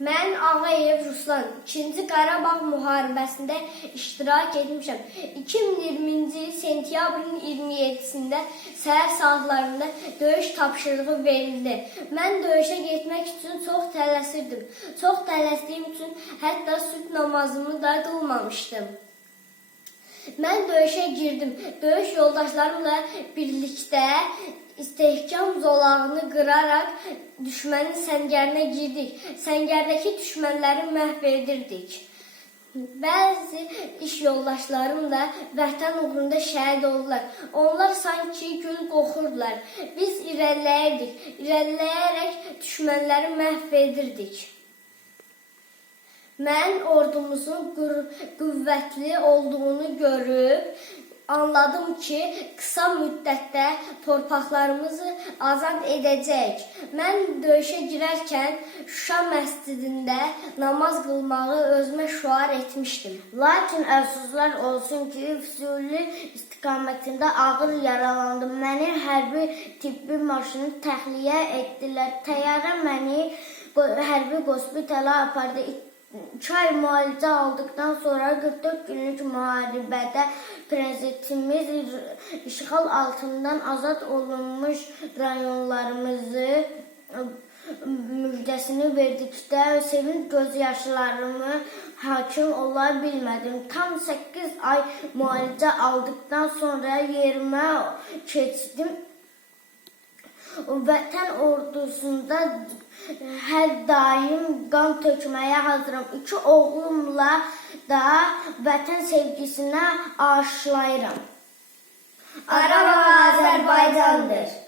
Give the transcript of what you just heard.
Mən Ağayev Ruslan 2-ci Qarabağ müharibəsində iştirak etmişəm. 2020-ci il sentyabrın 27-sində səhər saatlarında döyüş tapşırığı verildi. Mən döyüşə getmək üçün çox tələsirdim. Çox tələsdiyim üçün hətta sübh namazımı da qılmamışdım. Mən döyüşə girdim. Döyüş yoldaşlarımla birlikdə istehkam zolağını qıraraq düşmənin səngərinə girdik. Səngərdəki düşmənləri məhv edirdik. İş yoldaşlarım da vətən uğrunda şəhid oldular. Onlar sanki gül qoxurdular. Biz irəliləyirdik. İrəliləyərək düşmənləri məhv edirdik. Mən ordumuzun qüvvətli olduğunu görüb anladım ki, qısa müddətdə torpaqlarımızı azad edəcək. Mən döyüşə girərkən Şuşa məscidində namaz qılmağı özümə şüar etmişdim. Lakin əfsuslar olsun ki, Füzuli istiqamətində ağır yaralandım. Məni hərbi tibbi maşını təxliyə etdilər. Təyyarə məni hərbi hospitala apardı. İki ay müalicə aldıqdan sonra 44 günlük müharibədə prezidentimiz işğal altından azad olunmuş rayonlarımızı müjdəsini verdikdə sevinç gözyaşlarımı hakim ola bilmədim. Tam 8 ay müalicə aldıqdan sonra yerimə keçdim. Vətən ordusunda hər daim qan tökməyə hazıram. İki oğlumla da vətən sevgisinə aşılayıram. Qarabağ Azərbaycandır.